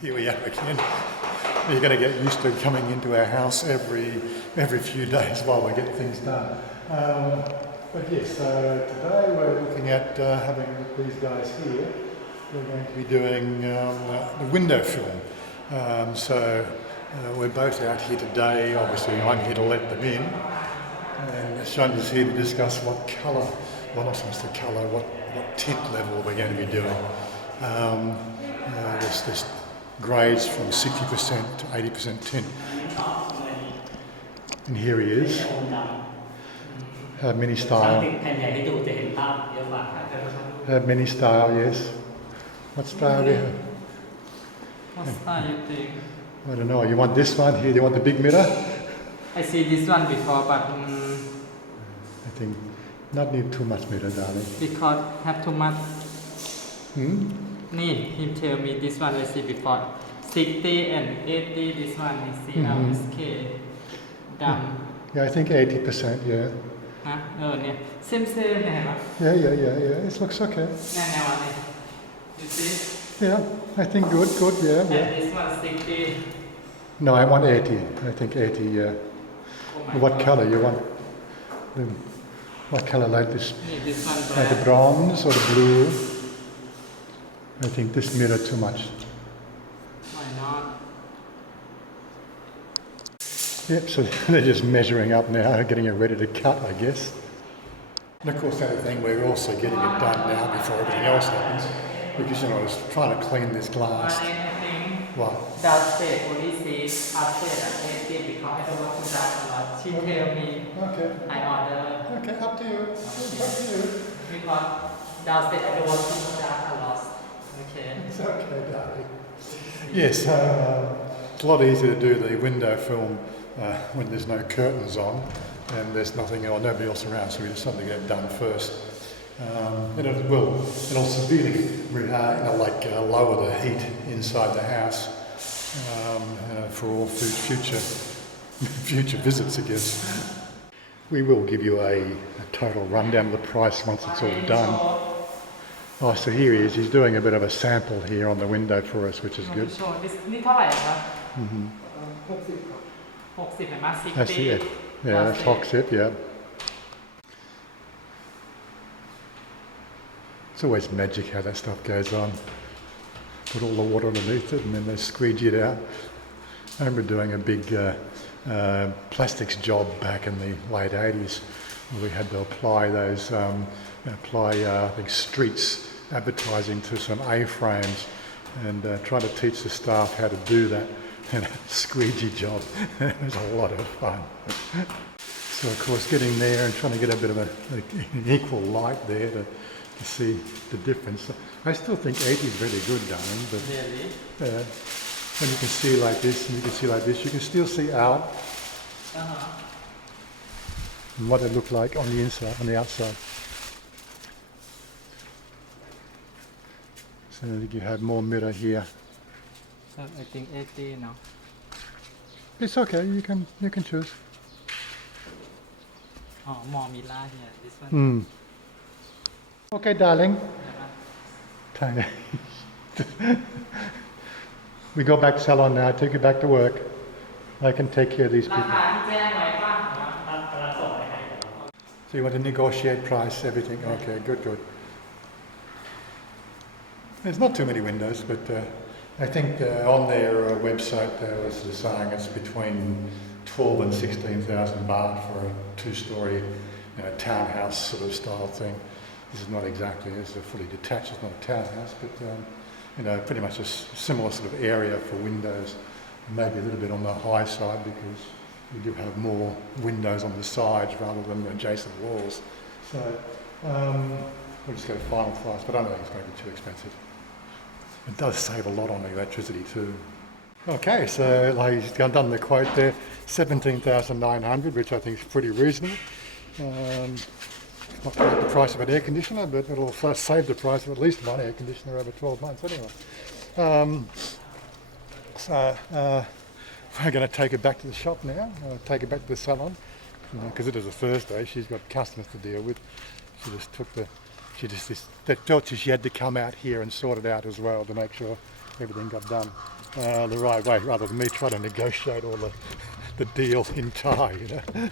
Here we are again. You're going to get used to coming into our house every few days while we get things done. But yes, today we're looking at having these guys here. We're going to be doing the window film. We're both out here today. Obviously, I'm here to let them in, and Chanya's here to discuss what colour, well, not so much the colour, what tint level we're going to be doing. There's grades from 60% to 80% tint. And here he is. Mini style. Mini style, yes. What style do you have? What style you think? I don't know. You want this one here? Do you want the big mirror? I see this one before, but I think not need too much mirror, darling. because have too much. He tell me this one I see before 60 and 80. This one I see now is K. Done. Yeah, I think 80%. Yeah. เนี่ยเส้นๆเนี่ยเห็นไหม Yeah. It looks okay. แนวๆนี่ you see Yeah, I think good. Yeah. and this one 60. No, I want 80. I think 80. Yeah. Oh my What God. color you want? What color like this? This one Like the black. bronze or the blue? I think this mirror too much. Why not? Yep, so they're just measuring up now, getting it ready to cut, I guess. And of course, the other thing, we're also getting it done now before everything else happens, because I was trying to clean this glass. What? Downstairs only see upstairs at 80 because I don't want to dark a lot. She tell me Okay. I order Okay, up to you. Up to you. because downstairs I don't want to dark a lot. Okay. It's okay, darling. Yes, it's a lot easier to do the window film when there's no curtains on and there's nothing or nobody else around, so we just something to get done first. It'll severely lower the heat inside the house for all future visits, I guess. We will give you a total rundown of the price once it's all done. Oh, so here he is. He's doing a bit of a sample here on the window for us, which is good. นี่เท่าไหร่ครับ60เห็นไหม That's 60 it. Yeah, that's Hoxip, yeah. It's always magic how that stuff goes on. Put all the water underneath it and then they squeegee it out. I remember doing a big plastics job back in the late 80s where we had to apply those, I think streets advertising to some A-frames and try to teach the staff how to do that. And a squeegee job. It was a lot of fun. So of course getting there and trying to get a bit of an equal light there to see the difference. I still think 80 is really good, darling, but when you can see like this and you can see like this, you can still see out and what it looked like on the inside, on the outside. So I think you have more mirror here. So I think 80 now. It's okay, you can choose. More Mila here. This one. Okay, darling. Tanya. We go back to salon now, take you back to work. I can take care of these รา people. คาที่แจ้งไว้ป่ะกำลังส่งไปให้ So you want to negotiate price, everything? Okay, good. There's not too many windows, but I think on their website there was saying it's between 12 and 16,000 baht for a two-storey townhouse sort of style thing. This is not exactly, it's a fully detached, it's not a townhouse, but pretty much a similar sort of area for windows. Maybe a little bit on the high side because we do have more windows on the sides rather than adjacent walls. So we'll just go to final price, but I don't think it's going to be too expensive. It does save a lot on the electricity too. Okay, so he's done the quote there, 17,900, which I think is pretty reasonable. Not quite the price of an air conditioner, but it'll save the price of at least one air conditioner over 12 months anyway. We're going to take her back to the shop now, take her back to the salon, because it is a Thursday, she's got customers to deal with. She just took that felt she had to come out here and sort it out as well to make sure everything got done. the right way, rather than me trying to negotiate all the deal in Thai, you know.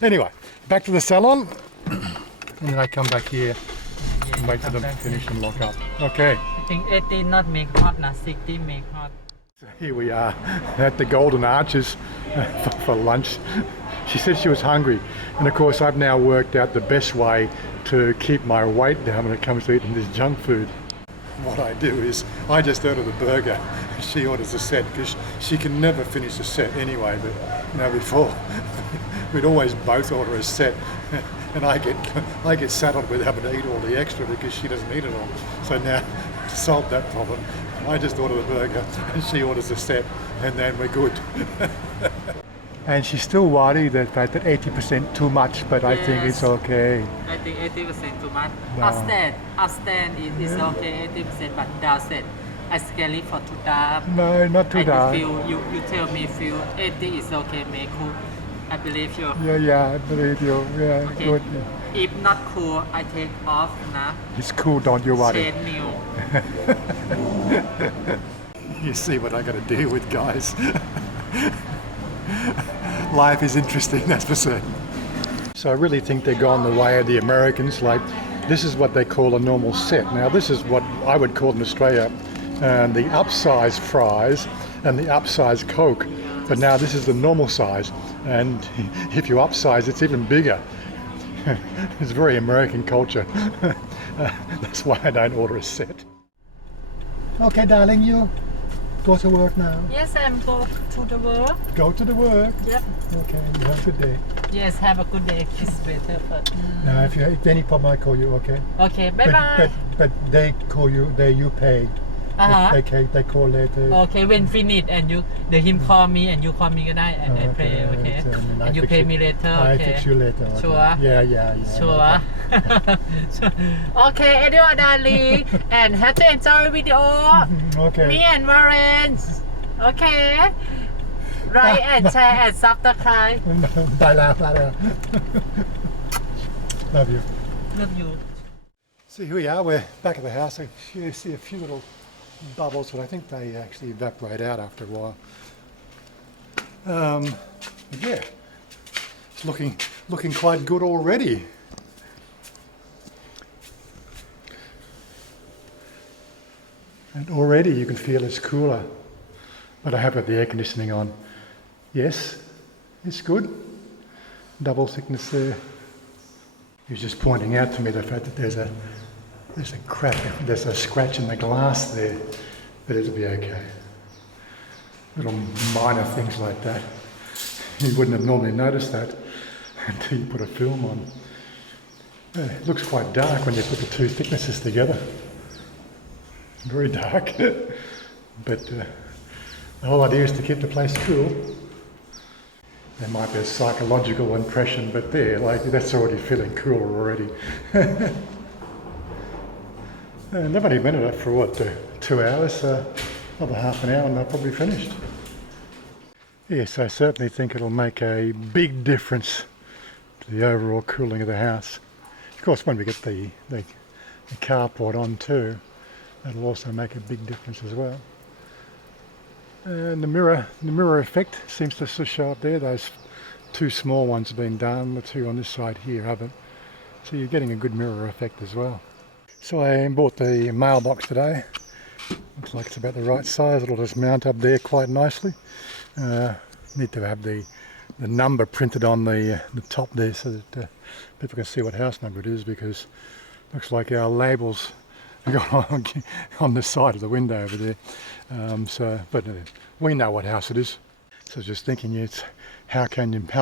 Anyway, back to the salon, and then I come back here and wait for them to finish and lock up. Okay. I think 80 not make hot, 60 make hot. So here we are at the Golden Arches for lunch. She said she was hungry, and of course I've now worked out the best way to keep my weight down when it comes to eating this junk food. What I do is I just order the burger, she orders a set, because she can never finish a set anyway. But you know, before we'd always both order a set, and I get saddled with having to eat all the extra because she doesn't eat it all. So now to solve that problem, I just order the burger and she orders a set, and then we're good. And she's still worried that 80% too much, but I think it's okay. I think 80% too much. No. Upstand is okay 80%, but downstairs I scale it for too dark. No, not too dark. You tell me feel 80 is okay, make cool. I believe you. Yeah, I believe you. Yeah, Okay. good. If not cool, I take off now. It's cool, don't you worry. Change new. You see what I got to deal with, guys. Life is interesting, that's for certain. So I really think they're gone the way of the Americans. Like, this is what they call a normal set. Now, this is what I would call in Australia the upsize fries and the upsize Coke. But now this is the normal size, and if you upsize, it's even bigger. It's very American culture. That's why I don't order a set. Okay, darling, you go to work now. Yes, I'm go to the work. Go to the work. Yep. Okay, you have a good day. Yes, have a good day. Kiss better, but. Now, if any problem, I call you. Okay. Okay, bye bye. But they call you. You pay. They call later. Okay, when finish and him call me and you call meก็ได้ and I pay, okay? And you pay me later, I okay? fix you later. Okay. Sure? Yeah. Sure. Okay, anyone, darling, and have to enjoy video. Okay. Me and Warren. Okay. Like and share and subscribe. Bye now. Love you. Love you. So here we are. We're back at the house. I see a few little bubbles, but I think they actually evaporate out after a while. Yeah, it's looking quite good already. And already you can feel it's cooler. But I have got the air conditioning on. Yes, it's good. Double thickness there. He was just pointing out to me the fact that there's a crack, there's a scratch in the glass there, but it'll be okay. Little minor things like that. You wouldn't have normally noticed that until you put a film on. It looks quite dark when you put the two thicknesses together. Very dark. But the whole idea is to keep the place cool. There might be a psychological impression, but that's already feeling cooler already. And they've only been at it for what, 2 hours, another half an hour and they're probably finished. Yes, I certainly think it'll make a big difference to the overall cooling of the house. Of course, when we get the carport on too, that'll also make a big difference as well. And the mirror effect seems to show up there. Those two small ones have been done, the two on this side here haven't. So you're getting a good mirror effect as well. So I bought the mailbox today. Looks like it's about the right size. It'll just mount up there quite nicely. Need to have the number printed on the top there so that people can see what house number it is, because it looks like our labels are on the side of the window over there. But we know what house it is. So just thinking, it's how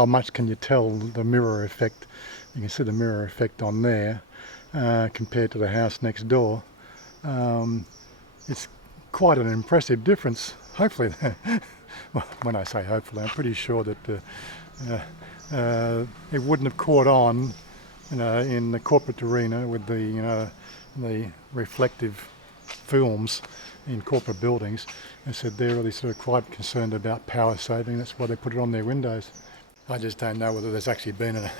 much can you tell the mirror effect? You can see the mirror effect on there. Compared to the house next door. It's quite an impressive difference. Hopefully, well, when I say hopefully, I'm pretty sure that it wouldn't have caught on, in the corporate arena with the reflective films in corporate buildings. I said they're really sort of quite concerned about power saving. That's why they put it on their windows. I just don't know whether there's actually been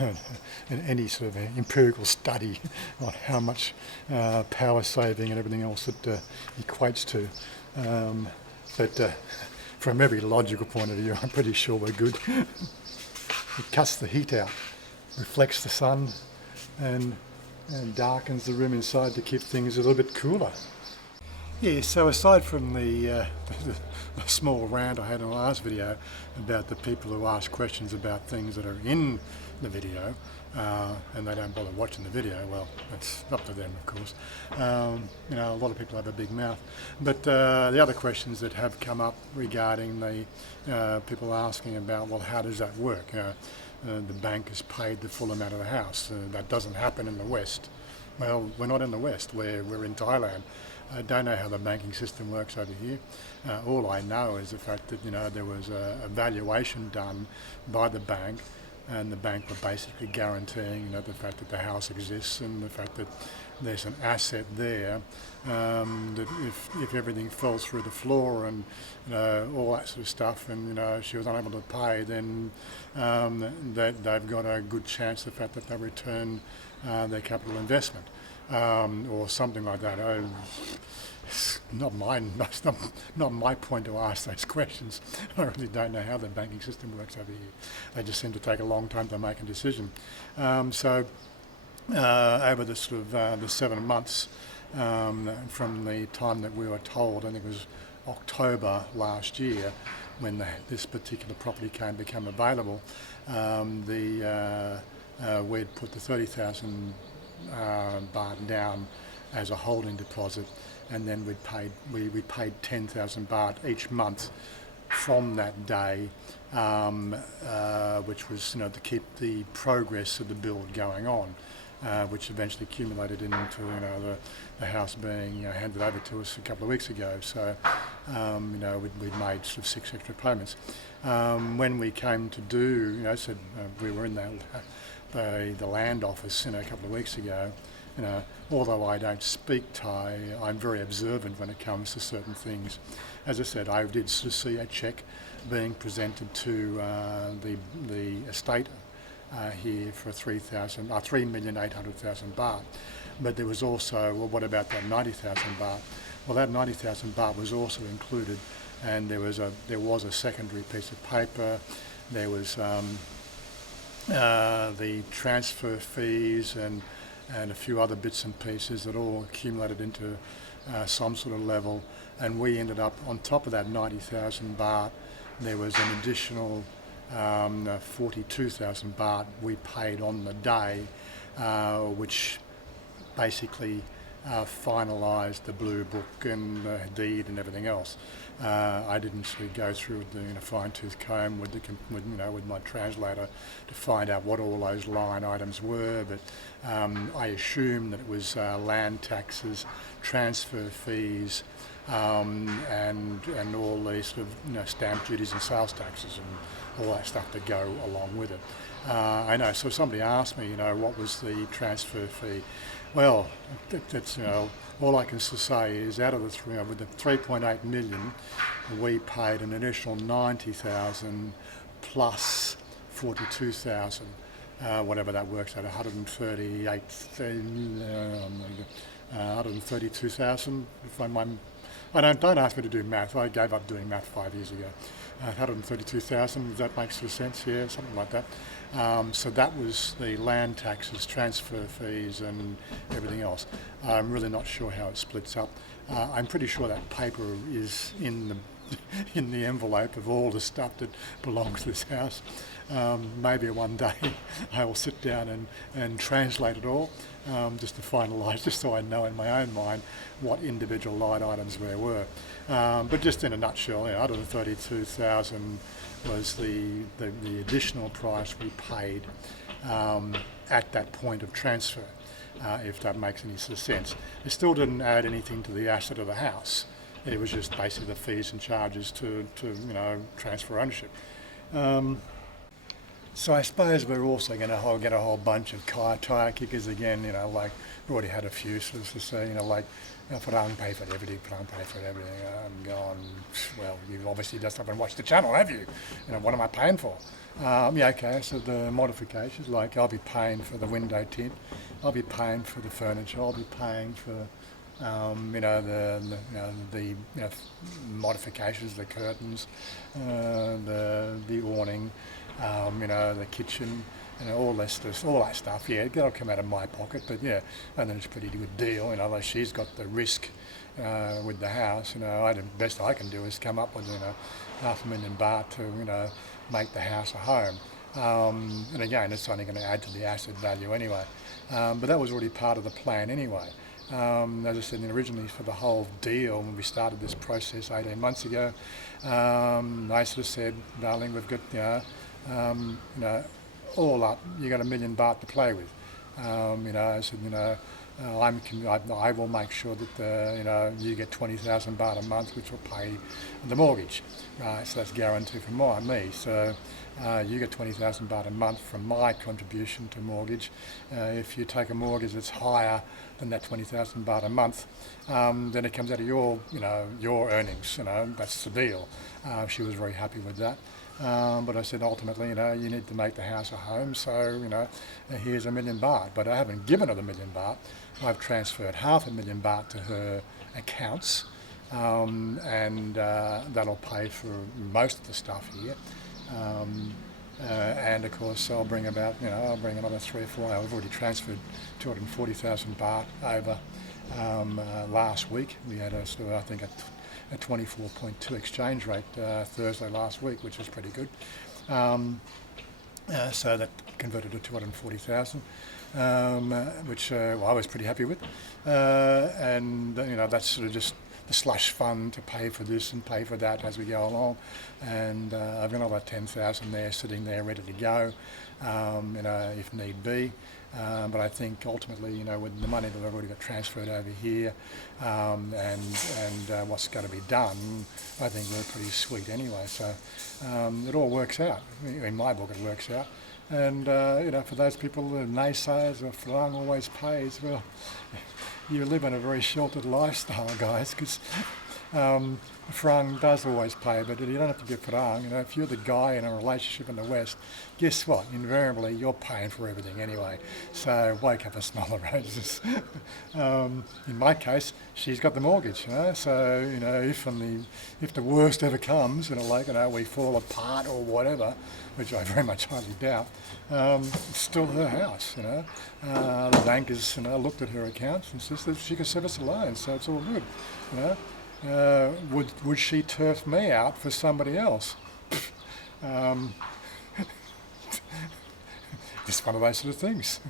any sort of empirical study on how much power saving and everything else that equates to. But from every logical point of view, I'm pretty sure we're good. It cuts the heat out, reflects the sun, and darkens the room inside to keep things a little bit cooler. Yeah, so aside from the small rant I had in the last video about the people who ask questions about things that are in the video and they don't bother watching the video, well, that's up to them, of course. You know, a lot of people have a big mouth. But the other questions that have come up regarding the people asking about, well, how does that work? The bank has paid the full amount of the house. That doesn't happen in the West. Well, we're not in the West, we're in Thailand. I don't know how the banking system works over here. All I know is the fact that, you know, there was a valuation done by the bank, and the bank were basically guaranteeing, you know, the fact that the house exists and the fact that there's an asset there, that if everything fell through the floor and, you know, all that sort of stuff, and, you know, she was unable to pay, then that they've got a good chance the fact that they return their capital investment. Or something like that. It's not my point to ask those questions. I really don't know how the banking system works over here. They just seem to take a long time to make a decision. So over the sort of the 7 months from the time that we were told, I think it was October last year, when this particular property became available, we'd put the 30,000 baht down as a holding deposit, and then we paid 10,000 baht each month from that day, which was, you know, to keep the progress of the build going on, which eventually accumulated into, you know, the house being, you know, handed over to us a couple of weeks ago. So you know, we'd made sort of 6 extra payments. When we came to do, you know, so we were in the land office, you know, a couple of weeks ago. You know, although I don't speak Thai, I'm very observant when it comes to certain things. As I said, I did sort of see a cheque being presented to the estate here for 3,800,000 baht. But there was also, well, what about that 90,000 baht? Well, that 90,000 baht was also included, and there was a secondary piece of paper. There was the transfer fees and a few other bits and pieces that all accumulated into some sort of level, and we ended up on top of that 90,000 baht. There was an additional 42,000 baht we paid on the day, which basically finalised the blue book and the deed and everything else. I didn't actually go through the fine-tooth comb with my translator to find out what all those line items were, but I assumed that it was land taxes, transfer fees, and all these sort of stamp duties and sales taxes and all that stuff that go along with it. I know. So somebody asked me, what was the transfer fee? Well, that's all I can say is out of the with the 3.8 million, we paid an additional 90,000 plus 42,000, whatever that works out, 132,000. I don't ask me to do math. I gave up doing math 5 years ago. 132,000. If that makes sense, yeah, something like that. So that was the land taxes, transfer fees, and everything else. I'm really not sure how it splits up. I'm pretty sure that paper is in the envelope of all the stuff that belongs to this house. Maybe one day I will sit down and translate it all, just to finalise, just so I know in my own mind what individual line items there were. But just in a nutshell, 132,000 was the additional price we paid at that point of transfer, if that makes any sort of sense. It still didn't add anything to the asset of the house. It was just basically the fees and charges to transfer ownership. So I suppose we're also going to get a whole bunch of tire kickers again, like we already had a few, so to say, like Farang pay for everything, Farang pay for everything. I'm going, well, you obviously just haven't watched the channel, have you? What am I paying for? Okay, so the modifications, like I'll be paying for the window tint, I'll be paying for the furniture, I'll be paying for The modifications, the curtains, the awning, the kitchen, all that stuff. Yeah, that'll come out of my pocket, but yeah, I think it's a pretty good deal. Though she's got the risk with the house. The best I can do is come up with $500,000 baht to make the house a home. And again, it's only going to add to the asset value anyway. But that was already part of the plan anyway. As I said, originally for the whole deal, when we started this process 18 months ago, I sort of said, darling, we've got, all up, you got $1 million baht to play with. I said, I will make sure that you get 20,000 baht a month, which will pay the mortgage. Right, so that's guaranteed from me. So you get 20,000 baht a month from my contribution to mortgage. If you take a mortgage that's higher than that 20,000 baht a month, then it comes out of your earnings. That's the deal. She was very happy with that. But I said, ultimately, you need to make the house a home, so, here's $1 million baht. But I haven't given her the $1 million baht. I've transferred $500,000 baht to her accounts, and that'll pay for most of the stuff here. And of course, I'll bring another 3 or 4. I've already transferred 240,000 baht over last week. We had a 24.2 exchange rate Thursday last week, which was pretty good. So that converted to 240,000, which I was pretty happy with. And that's sort of just the slush fund to pay for this and pay for that as we go along. And I've got another 10,000 there, sitting there ready to go, if need be. But I think ultimately, with the money that I've already got transferred over here, and what's going to be done, I think we're pretty sweet anyway. So it all works out. In my book, it works out. And for those people, the naysayers, or Farang always pays, well, you live in a very sheltered lifestyle, guys, because Farang does always pay, but you don't have to be Farang. If you're the guy in a relationship in the West, guess what? Invariably, you're paying for everything anyway. So wake up and smell the roses. In my case, she's got the mortgage. So if the worst ever comes, we fall apart or whatever, which I very much highly doubt, it's still her house. The bank has looked at her accounts and says that she can service a loan, so it's all good. Would she turf me out for somebody else? Just one of those sort of things.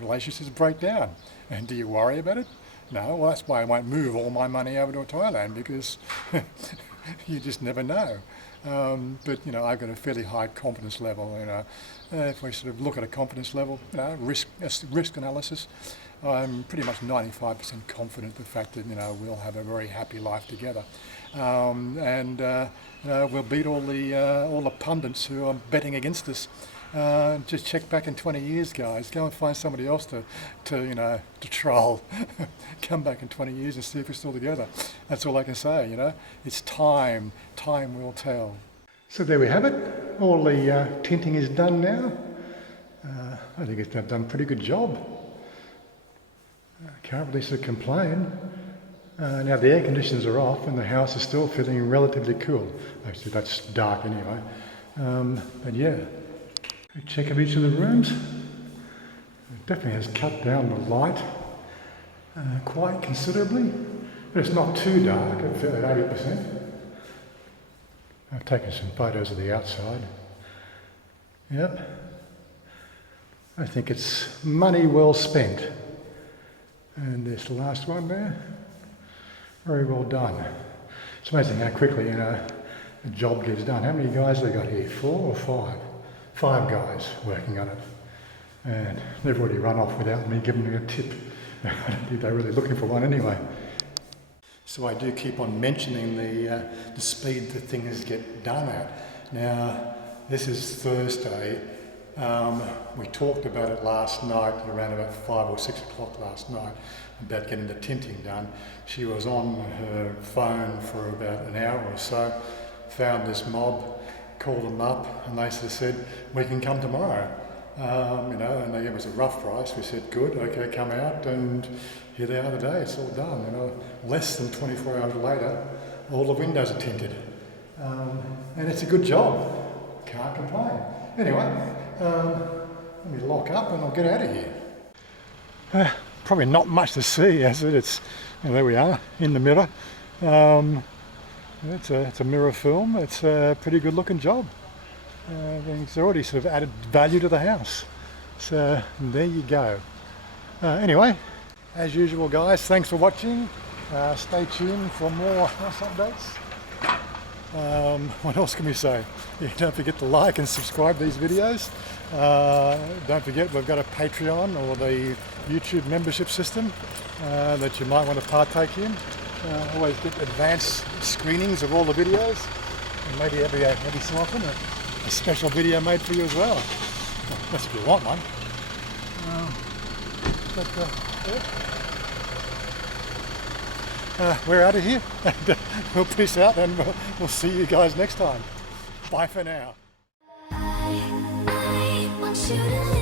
Relationships break down. And do you worry about it? No, well, that's why I won't move all my money over to Thailand, because you just never know. But I've got a fairly high confidence level. If we sort of look at a confidence level, risk analysis, I'm pretty much 95% confident the fact that we'll have a very happy life together, and we'll beat all the pundits who are betting against us. Just check back in 20 years, guys. Go and find somebody else to troll. Come back in 20 years and see if we're still together. That's all I can say. It's time. Time will tell. So there we have it. All the tinting is done now. I think it's done a pretty good job. I can't really sort of complain. Now the air conditioners are off and the house is still feeling relatively cool. Actually, that's dark anyway. But yeah, a check of each of the rooms. It definitely has cut down the light quite considerably, but it's not too dark at 80%. I've taken some photos of the outside. Yep. I think it's money well spent. And there's the last one there. Very well done. It's amazing how quickly a job gets done. How many guys have they got here? 4 or 5? 5 guys working on it. And they've already run off without me giving them a tip. I don't think they're really looking for one anyway. So I do keep on mentioning the speed that things get done at. Now, this is Thursday. We talked about it last night, around about 5 or 6 o'clock last night, about getting the tinting done. She was on her phone for about an hour or so, found this mob, called them up, and they sort of said, we can come tomorrow. You know, and they gave us a rough price. We said, good, okay, come out, and here they are today. It's all done. You know, less than 24 hours later, all the windows are tinted, and it's a good job. Can't complain. Anyway, let me lock up and I'll get out of here. Probably not much to see, as it's, you know, there we are in the mirror. It's a mirror film. It's a pretty good looking job. It's already sort of added value to the house. So there you go. Anyway, as usual guys, thanks for watching. Stay tuned for more house updates. What else can we say? Yeah, don't forget to like and subscribe to these videos. Don't forget we've got a Patreon or the YouTube membership system that you might want to partake in. Always get advanced screenings of all the videos, and maybe every so often a special video made for you as well. That's if you want one. We're out of here. We'll peace out, and we'll see you guys next time. Bye for now. I want you to